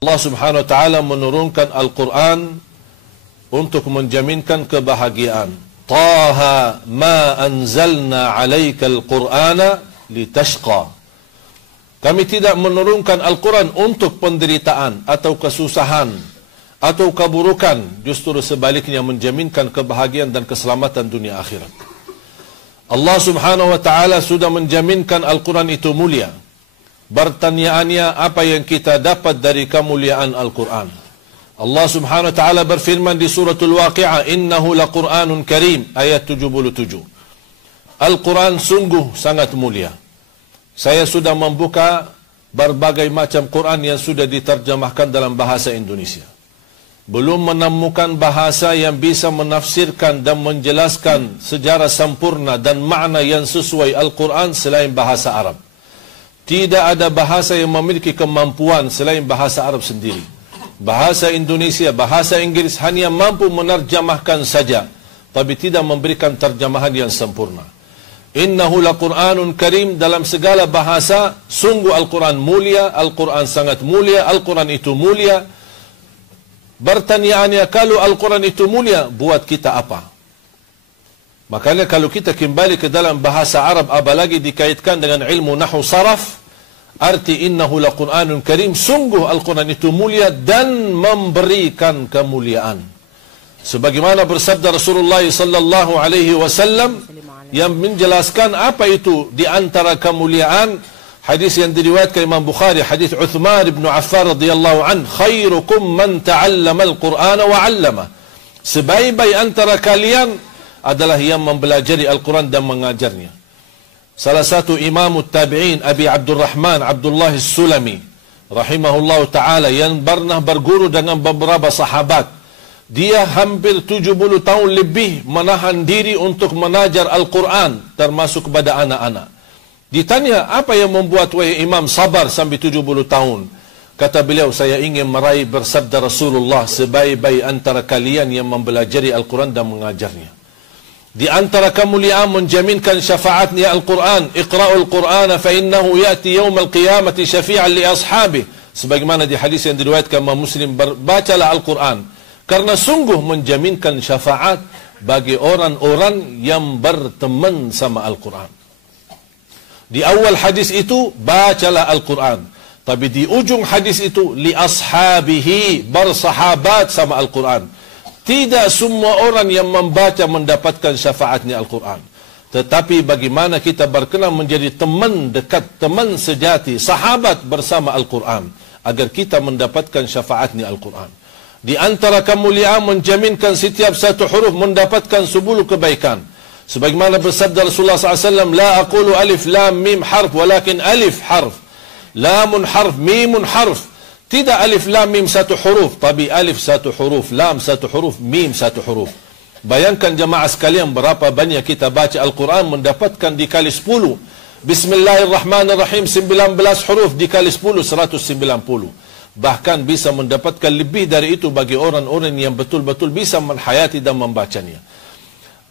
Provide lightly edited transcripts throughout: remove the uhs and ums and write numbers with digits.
Allah Subhanahu wa taala menurunkan Al-Quran untuk menjaminkan kebahagiaan. Taha ma anzalna 'alaikal Qur'ana litashqa. Kami tidak menurunkan Al-Quran untuk penderitaan atau kesusahan atau keburukan, justru sebaliknya menjaminkan kebahagiaan dan keselamatan dunia akhirat. Allah Subhanahu wa taala sudah menjaminkan Al-Quran itu mulia. Pertanyaannya, apa yang kita dapat dari kemuliaan Al-Quran? Allah Subhanahu wa taala berfirman di suratul Waqi'ah, innahu laqur'anun karim, ayat 77. Al-Quran sungguh sangat mulia. Saya sudah membuka berbagai macam Quran yang sudah diterjemahkan dalam bahasa Indonesia. Belum menemukan bahasa yang bisa menafsirkan dan menjelaskan secara sempurna dan makna yang sesuai Al-Quran selain bahasa Arab. Tidak ada bahasa yang memiliki kemampuan selain bahasa Arab sendiri. Bahasa Indonesia, bahasa Inggris hanya mampu menerjemahkan saja, tapi tidak memberikan terjemahan yang sempurna. Innahu laqur'anun karim, dalam segala bahasa, sungguh Al-Quran mulia, Al-Quran sangat mulia, Al-Quran itu mulia. Pertanyaannya, kalau Al-Quran itu mulia, buat kita apa? Makanya kalau kita kembali ke dalam bahasa Arab, apalagi dikaitkan dengan ilmu nahwu saraf, arti innahu laqur'anun karim, sungguh Al-Quran itu mulia dan memberikan kemuliaan. Sebagaimana bersabda Rasulullah sallallahu alaihi wasallam yang menjelaskan apa itu di antara kemuliaan, hadis yang diriwayatkan Imam Bukhari, hadis Uthman bin Affan radhiyallahu an, khairukum man ta'allama al-Qur'ana wa 'allama. Sebaik-baik antara kalian adalah yang mempelajari Al-Quran dan mengajarnya. Salah satu imam tabi'in, Abi Abdurrahman Abdullah As-Sulami rahimahullah ta'ala, yang pernah berguru dengan beberapa sahabat. Dia hampir 70 tahun lebih menahan diri untuk mengajar Al-Quran, termasuk kepada anak-anak. Ditanya, apa yang membuat wahai imam sabar sampai 70 tahun? Kata beliau, saya ingin meraih bersabda Rasulullah, sebaik-baik antara kalian yang mempelajari Al-Quran dan mengajarnya. Di antara kemuliaan menjaminkan syafaatnya Al-Quran, iqra'ul Qur'ana fa innahu ya'ti yawmal qiyamati syafi'an li ashabih. Sebagaimana di hadis yang diriwayatkan Imam Muslim, berbacalah Al-Quran, karena sungguh menjaminkan syafaat bagi orang-orang yang berteman sama Al-Quran. Di awal hadis itu, bacalah Al-Quran. Tapi di ujung hadis itu, li ashabihi, bersahabat sama Al-Quran. Tidak semua orang yang membaca mendapatkan syafaatnya Al-Quran. Tetapi bagaimana kita berkenan menjadi teman dekat, teman sejati, sahabat bersama Al-Quran, agar kita mendapatkan syafaatnya Al-Quran. Di antara kemuliaan menjaminkan setiap satu huruf mendapatkan 10 kebaikan. Sebagaimana bersabda Rasulullah SAW, la aqulu alif lam mim harf, walakin alif harf, lamun harf, mimun harf. Tidak alif lam mim satu huruf, tapi alif satu huruf, lam satu huruf, mim satu huruf. Bayangkan jemaah sekalian, berapa banyak kita baca Al-Quran mendapatkan dikali 10. Bismillahirrahmanirrahim, 19 huruf dikali 10, 190. Bahkan bisa mendapatkan lebih dari itu bagi orang-orang yang betul-betul bisa menghayati dan membacanya.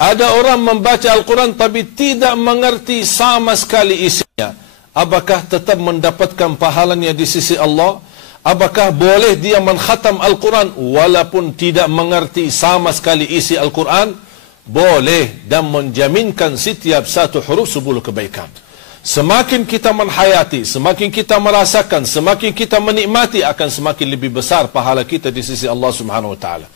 Ada orang membaca Al-Quran tapi tidak mengerti sama sekali isinya. Apakah tetap mendapatkan pahalanya di sisi Allah? Apakah boleh dia mengkhatam Al-Quran walaupun tidak mengerti sama sekali isi Al-Quran? Boleh, dan menjaminkan setiap satu huruf 10 kebaikan. Semakin kita menghayati, semakin kita merasakan, semakin kita menikmati, akan semakin lebih besar pahala kita di sisi Allah Subhanahu wa taala.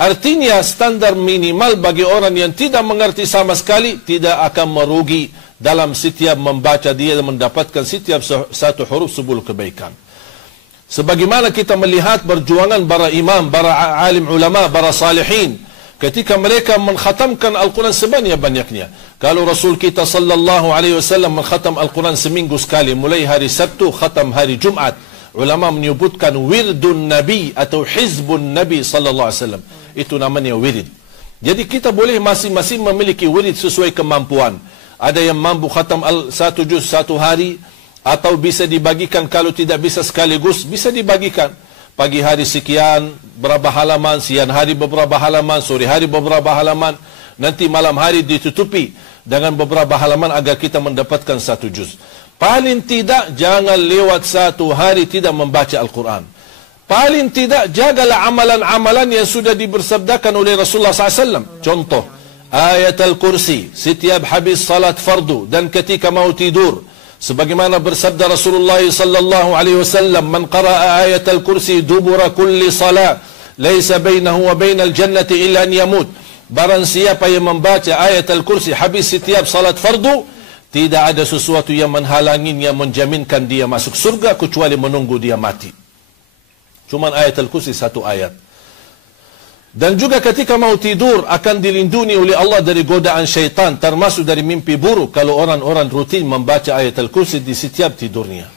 Artinya standar minimal bagi orang yang tidak mengerti sama sekali tidak akan merugi dalam setiap membaca, dia mendapatkan setiap satu huruf 10 kebaikan. Sebagaimana kita melihat perjuangan para imam, para alim ulama, para salihin, ketika mereka mengkhatamkan Al-Quran sebanyak-banyaknya. Kalau Rasul kita sallallahu alaihi wasallam mengkhatam Al-Quran seminggu sekali, mulai hari Sabtu, khatam hari Jumat. Ulama menyebutkan wirdun Nabi atau hizbun Nabi sallallahu alaihi wasallam. Itu namanya wirid. Jadi kita boleh masing-masing memiliki wirid sesuai kemampuan. Ada yang mampu khatam satu juz satu hari, atau bisa dibagikan. Kalau tidak bisa sekaligus, bisa dibagikan. Pagi hari sekian berapa halaman, siang hari beberapa halaman, sore hari beberapa halaman, nanti malam hari ditutupi dengan beberapa halaman agar kita mendapatkan satu juz. Paling tidak jangan lewat satu hari tidak membaca Al-Quran. Paling tidak jagalah amalan-amalan yang sudah dibersabdakan oleh Rasulullah SAW. Contoh, ayat Al-Kursi setiap habis salat fardu dan ketika mau tidur. Sebagaimana bersabda Rasulullah sallallahu alaihi wasallam, "Man qara'a ayat Al-Kursi dubura kulli salat, laisa bainahu wa bainal jannati illa an yamut." Barang siapa yang membaca ayat Al-Kursi habis setiap salat fardu, tidak ada sesuatu yang menghalanginya menjaminkan dia masuk surga kecuali menunggu dia mati. Cuma ayat Al-Kursi satu ayat. Dan juga ketika mau tidur akan dilindungi oleh Allah dari godaan syaitan, termasuk dari mimpi buruk kalau orang-orang rutin membaca ayat Al-Kursi di setiap tidurnya.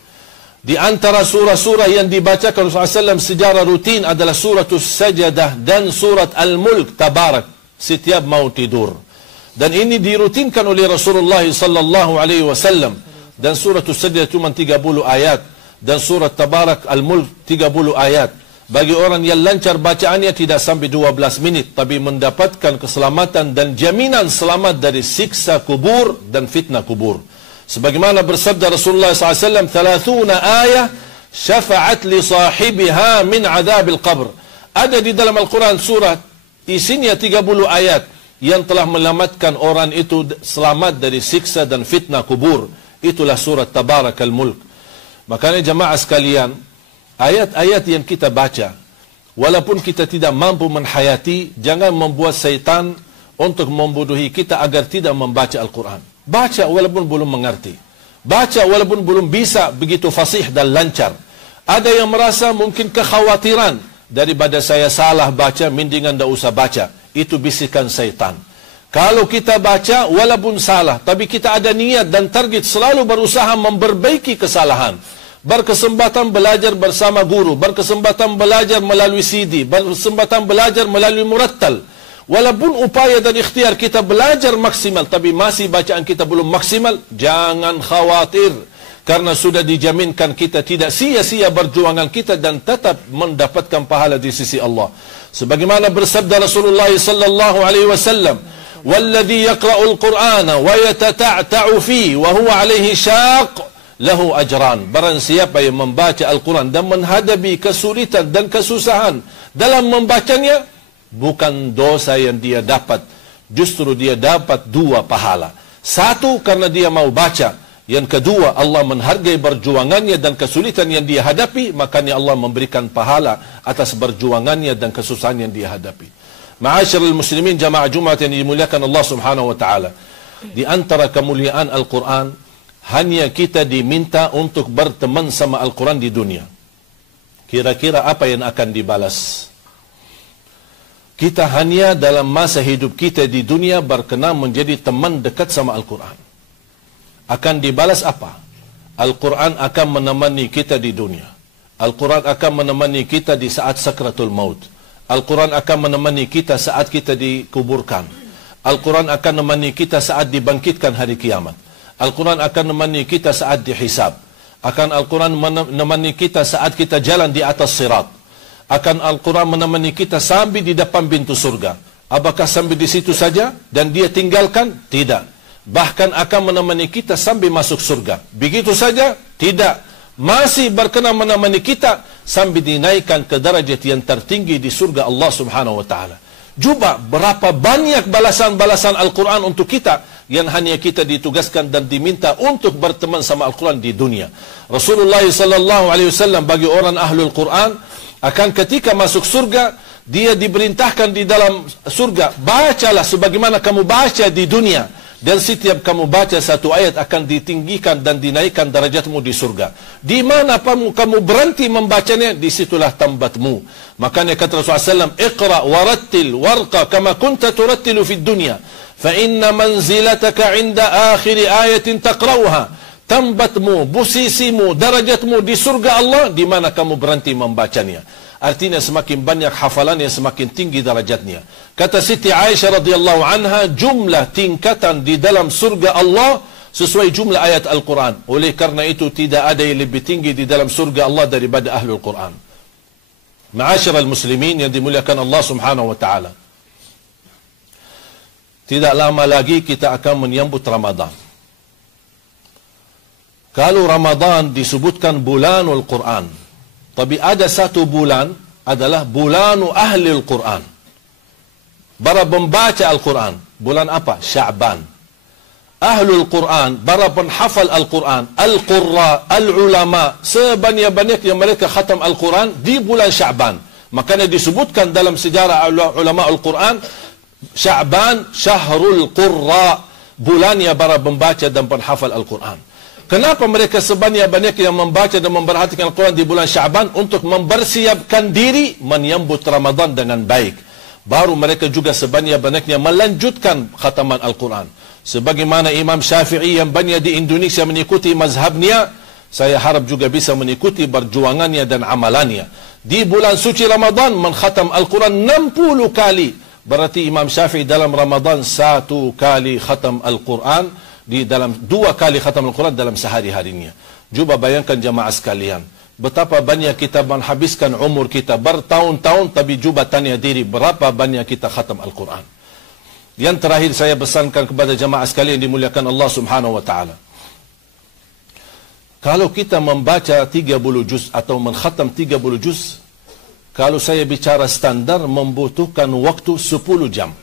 Di antara surah-surah yang dibacakan Rasulullah SAW secara rutin adalah suratul Sajadah dan surat Al-Mulk Tabarak setiap mau tidur. Dan ini dirutinkan oleh Rasulullah SAW. Dan suratul Sajadah cuma 30 ayat dan surat Tabarak Al-Mulk 30 ayat. Bagi orang yang lancar bacaannya tidak sampai 12 minit, tapi mendapatkan keselamatan dan jaminan selamat dari siksa kubur dan fitnah kubur. Sebagaimana bersabda Rasulullah SAW, 30 ayat syafa'at li sahibiha min adabil qabr. Ada di dalam Al-Quran surat, isinya 30 ayat yang telah melamatkan orang itu selamat dari siksa dan fitnah kubur. Itulah surat Tabarak Al-Mulk. Makanya jamaah sekalian, ayat-ayat yang kita baca, walaupun kita tidak mampu menghayati, jangan membuat syaitan untuk membodohi kita agar tidak membaca Al-Quran. Baca walaupun belum mengerti. Baca walaupun belum bisa begitu fasih dan lancar. Ada yang merasa mungkin kekhawatiran, daripada saya salah baca, mendingan tak usah baca. Itu bisikan syaitan. Kalau kita baca walaupun salah, tapi kita ada niat dan target selalu berusaha memperbaiki kesalahan. Berkesempatan belajar bersama guru, berkesempatan belajar melalui CD, berkesempatan belajar melalui murattal. Walaupun upaya dan ikhtiar kita belajar maksimal, tapi masih bacaan kita belum maksimal, jangan khawatir. Karena sudah dijaminkan kita tidak sia-sia perjuangan kita dan tetap mendapatkan pahala di sisi Allah. Sebagaimana bersabda Rasulullah sallallahu alaihi wasallam, "Walladhi yaqra'ul Qur'ana wa yatata'ta'u fi wa huwa alaihi syaq, lahu ajran." Barang siapa yang membaca Al-Quran dan menghadapi kesulitan dan kesusahan dalam membacanya, bukan dosa yang dia dapat, justru dia dapat dua pahala. Satu, karena dia mau baca. Yang kedua, Allah menghargai perjuangannya dan kesulitan yang dia hadapi, makanya Allah memberikan pahala atas perjuangannya dan kesusahan yang dia hadapi. Ma'asyiral muslimin, jamaah Jumat yang dimuliakan Allah Subhanahu wa taala. Di antara kemuliaan Al-Quran, hanya kita diminta untuk berteman sama Al-Quran di dunia. Kira-kira apa yang akan dibalas? Kita hanya dalam masa hidup kita di dunia berkenan menjadi teman dekat sama Al-Quran. Akan dibalas apa? Al-Quran akan menemani kita di dunia. Al-Quran akan menemani kita di saat sakratul maut. Al-Quran akan menemani kita saat kita dikuburkan. Al-Quran akan menemani kita saat dibangkitkan hari kiamat. Al-Quran akan menemani kita saat dihisab. Akan Al-Quran menemani kita saat kita jalan di atas sirat. Akan Al-Quran menemani kita sampai di depan pintu surga. Apakah sampai di situ saja dan dia tinggalkan? Tidak. Bahkan akan menemani kita sampai masuk surga. Begitu saja? Tidak. Masih berkenan menemani kita sampai dinaikkan ke derajat yang tertinggi di surga Allah Subhanahu wa taala. Juga berapa banyak balasan-balasan Al-Quran untuk kita yang hanya kita ditugaskan dan diminta untuk berteman sama Al-Quran di dunia. Rasulullah sallallahu alaihi wasallam bagi orang ahlul Quran akan ketika masuk surga, dia diperintahkan di dalam surga, bacalah sebagaimana kamu baca di dunia. Dan setiap kamu baca satu ayat akan ditinggikan dan dinaikkan derajatmu di surga. Di mana kamu berhenti membacanya, disitulah tempatmu. Makanya kata Rasulullah SAW, "Iqra warattil warqa kama kunta turattilu fid dunya, fa inna manzilataka 'inda akhir ayatin taqra'uha." Tempatmu, posisimu, derajatmu di surga Allah di mana kamu berhenti membacanya. Artinya semakin banyak hafalannya, semakin tinggi derajatnya. Kata Siti Aisyah radhiyallahu anha, jumlah tingkatan di dalam surga Allah sesuai jumlah ayat Al-Quran. Oleh karena itu tidak ada yang lebih tinggi di dalam surga Allah daripada Ahlul Quran. Ma'asyiral muslimin yang dimuliakan Allah Subhanahu wa taala. Tidak lama lagi kita akan menyambut Ramadan. Kalau Ramadan disebutkan bulanul Quran, Tapi ada satu bulan adalah bulanu ahli Al-Quran. Bara membaca Al-Quran. Bulan apa? Sya'ban. Ahlul Quran, bara penhafal Al-Quran, Al-Qurra, Al-Ulama, sebanyak-banyak yang mereka khatam Al-Quran di bulan Sya'ban. Makanya disebutkan dalam sejarah ulama Al-Quran, Sya'ban Syahrul Qurra, bulannya para membaca dan penhafal Al-Quran. Kenapa mereka sebanyak-banyak yang membaca dan memperhatikan Al-Quran di bulan Sya'ban? Untuk mempersiapkan diri menyambut Ramadan dengan baik. Baru mereka juga sebanyak-banyaknya melanjutkan khataman Al-Quran. Sebagaimana Imam Syafi'i yang banyak di Indonesia mengikuti mazhabnya, saya harap juga bisa mengikuti perjuangannya dan amalannya. Di bulan suci Ramadan mengkhatam Al-Quran 60 kali. Berarti Imam Syafi'i dalam Ramadan 1 kali khatam Al-Quran, di dalam 2 kali khatam Al-Quran dalam sehari-harinya. Cuba bayangkan jamaah sekalian, betapa banyak kita menghabiskan umur kita bertahun-tahun, tapi cuba tanya diri berapa banyak kita khatam Al-Quran. Yang terakhir saya pesankan kepada jamaah sekalian dimuliakan Allah Subhanahu wa taala. Kalau kita membaca 30 juz atau mengkhatam 30 juz, kalau saya bicara standar membutuhkan waktu 10 jam.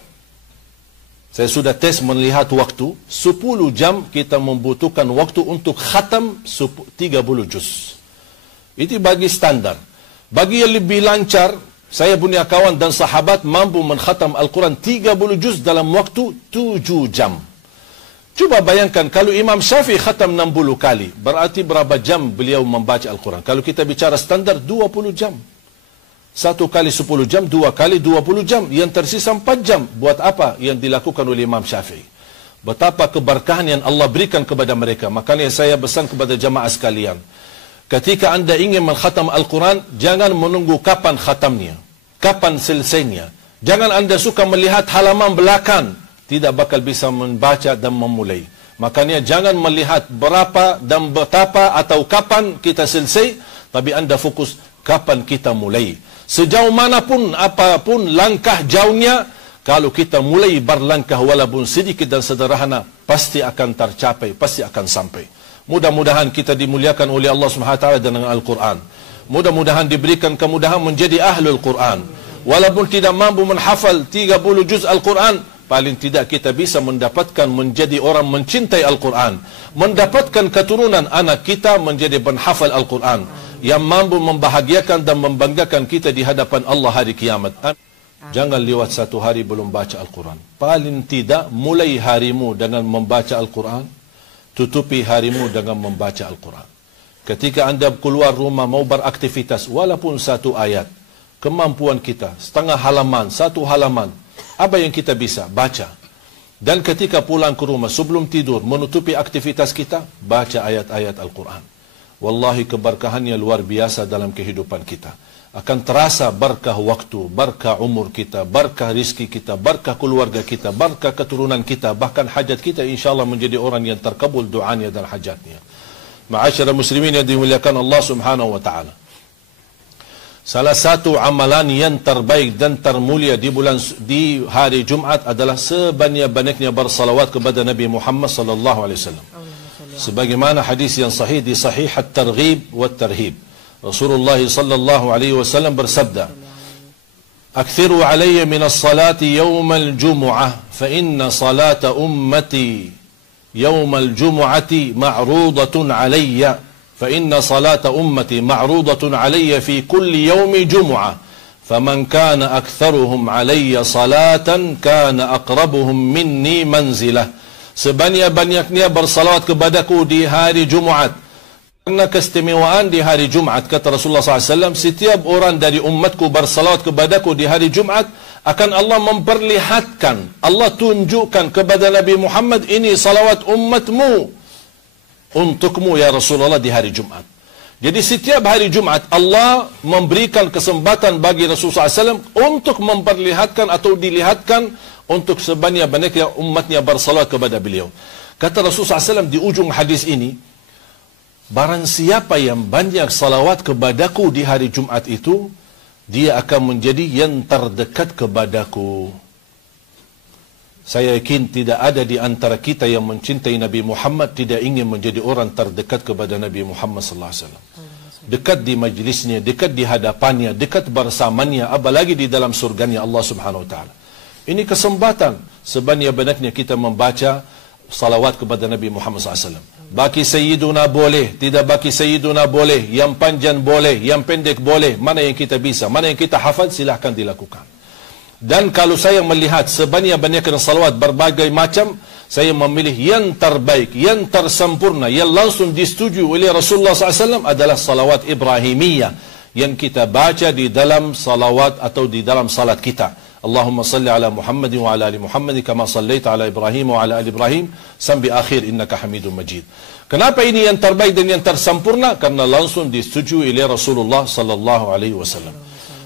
Saya sudah tes melihat waktu, 10 jam kita membutuhkan waktu untuk khatam 30 juz. Itu bagi standar. Bagi yang lebih lancar, saya punya kawan dan sahabat mampu mengkhatam Al-Quran 30 juz dalam waktu 7 jam. Cuba bayangkan kalau Imam Syafi'i khatam 60 kali, berarti berapa jam beliau membaca Al-Quran? Kalau kita bicara standar 20 jam. 1 kali 10 jam, 2 kali 20 jam. Yang tersisa 4 jam. Buat apa yang dilakukan oleh Imam Syafi'i? Betapa keberkahan yang Allah berikan kepada mereka. Makanya saya pesan kepada jamaah sekalian, ketika anda ingin mengkhatam Al-Quran, jangan menunggu kapan khatamnya, kapan selesainya. Jangan anda suka melihat halaman belakang, tidak bakal bisa membaca dan memulai. Makanya jangan melihat berapa dan betapa atau kapan kita selesai, tapi anda fokus kapan kita mulai. Sejauh manapun, apapun langkah jauhnya, kalau kita mulai berlangkah walaupun sedikit dan sederhana, pasti akan tercapai, pasti akan sampai. Mudah-mudahan kita dimuliakan oleh Allah SWT dengan Al-Quran. Mudah-mudahan diberikan kemudahan menjadi Ahlul Quran. Walaupun tidak mampu menghafal 30 juz Al-Quran, paling tidak kita bisa mendapatkan menjadi orang mencintai Al-Quran. Mendapatkan keturunan anak kita menjadi penhafal Al-Quran, yang mampu membahagiakan dan membanggakan kita di hadapan Allah hari kiamat. Jangan lewat 1 hari belum baca Al-Quran. Paling tidak mulai harimu dengan membaca Al-Quran, tutupi harimu dengan membaca Al-Quran. Ketika anda keluar rumah mau beraktivitas, walaupun 1 ayat, kemampuan kita, setengah halaman, 1 halaman, apa yang kita bisa? Baca. Dan ketika pulang ke rumah, sebelum tidur, menutupi aktivitas kita, baca ayat-ayat Al-Quran. Wallahi keberkahannya luar biasa dalam kehidupan kita. Akan terasa berkah waktu, berkah umur kita, berkah rizki kita, berkah keluarga kita, berkah keturunan kita, bahkan hajat kita insyaAllah menjadi orang yang terkabul doanya dan hajatnya. Ma'asyara muslimin yang dimuliakan Allah Subhanahu wa ta'ala. Salah satu amalan yang terbaik dan termulia di hari Jumat adalah sebanyak-banyaknya bersalawat kepada Nabi Muhammad sallallahu alaihi wasallam. Sebagaimana hadis yang sahih di Sahih At-Targhib wa At-Tarhib, Rasulullah sallallahu alaihi wasallam bersabda, "Akthiru alayya min as-salati yawm al-jum'ah, fa inna salata ummati yawm al-jum'ati ma'rudatun alayya." فإن صلاة أمتي معروضة علي في كل يوم جمعة فمن كان أكثرهم علي صلاة كان أقربهم مني منزلة. Sebanyak-banyaknya bersalawat kepadaku di hari Jumat. Karena keistimewaan di hari Jumat, kata Rasulullah SAW, setiap orang dari umatku bersalawat kepadaku di hari Jumat, akan Allah memperlihatkan, Allah tunjukkan kepada Nabi Muhammad, ini salawat umatmu untukmu ya Rasulullah di hari Jumat. Jadi setiap hari Jumat Allah memberikan kesempatan bagi Rasulullah SAW untuk memperlihatkan atau dilihatkan untuk sebanyak-banyaknya umatnya bersalawat kepada beliau. Kata Rasulullah SAW di ujung hadis ini, barang siapa yang banyak salawat kepadaku di hari Jumat itu, dia akan menjadi yang terdekat kepadaku. Saya yakin tidak ada di antara kita yang mencintai Nabi Muhammad tidak ingin menjadi orang terdekat kepada Nabi Muhammad sallallahu alaihi wasallam. dekat di majlisnya, dekat di hadapannya, dekat bersamanya, apalagi di dalam surganya Allah Subhanahu wa taala. Ini kesempatan sebanyak-banyaknya kita membaca salawat kepada Nabi Muhammad SAW. Baki Sayyiduna boleh, tidak baki Sayyiduna boleh, yang panjang boleh, yang pendek boleh, mana yang kita bisa, mana yang kita hafal, silahkan dilakukan. Dan kalau saya melihat sebanyak-banyaknya salawat berbagai macam, saya memilih yang terbaik, yang tersempurna, yang langsung disetujui oleh Rasulullah SAW adalah salawat Ibrahimiyah yang kita baca di dalam salawat atau di dalam salat kita. Allahumma salli ala Muhammad wa ala ali Muhammad kama sallaita ala Ibrahim wa ala ali Ibrahim sampai akhir innaka Hamidum Majid. Kenapa ini yang terbaik dan yang tersempurna? Karena langsung disetujui oleh Rasulullah sallallahu alaihi wasallam.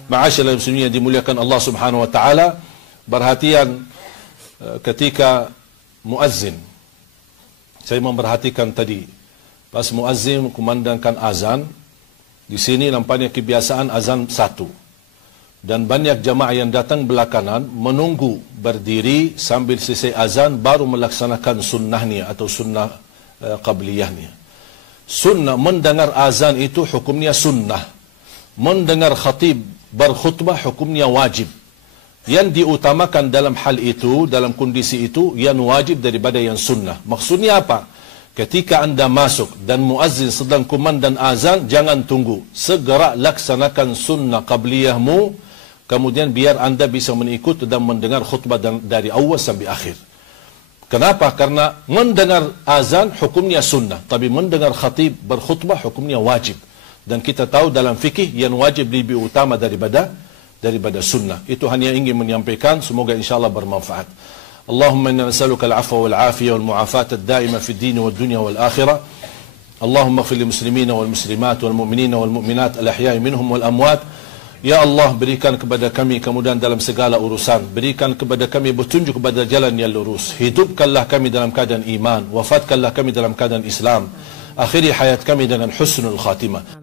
Ma'asyiral muslimin yang dimuliakan Allah Subhanahu wa taala, perhatian ketika muazzin. Saya memperhatikan tadi pas muazzin kumandangkan azan, di sini nampaknya kebiasaan azan satu. Dan banyak jamaah yang datang belakangan menunggu berdiri sambil selesai azan baru melaksanakan sunnahnya atau sunnah qabliyahnya. Sunnah mendengar azan itu hukumnya sunnah. Mendengar khatib berkhutbah hukumnya wajib. Yang diutamakan dalam hal itu, dalam kondisi itu, yang wajib daripada yang sunnah. Maksudnya apa? Ketika anda masuk dan muazzin sedang kumandang azan, jangan tunggu. Segera laksanakan sunnah qabliyahmu. Kemudian biar anda bisa mengikut dan mendengar khutbah dari awal sampai akhir. Kenapa? Karena mendengar azan hukumnya sunnah, tapi mendengar khatib berkhutbah hukumnya wajib. Dan kita tahu dalam fikih yang wajib lebih utama daripada sunnah. Itu hanya ingin menyampaikan, semoga insyaAllah bermanfaat. Allahumma inna nas'aluka al-'afwa wal-'afiyah wal-mu'afata ad-da'ima fi ad-din wad-dunya wal-akhirah. Allahumma ighfir lil muslimina wal muslimat wal mu'minina wal mu'minat al-ahya'i minhum wal amwat. Ya Allah, berikan kepada kami kemudahan dalam segala urusan. Berikan kepada kami petunjuk kepada jalan yang lurus. Hidupkanlah kami dalam keadaan iman. Wafatkanlah kami dalam keadaan Islam. Akhiri hayat kami dengan husnul khatimah.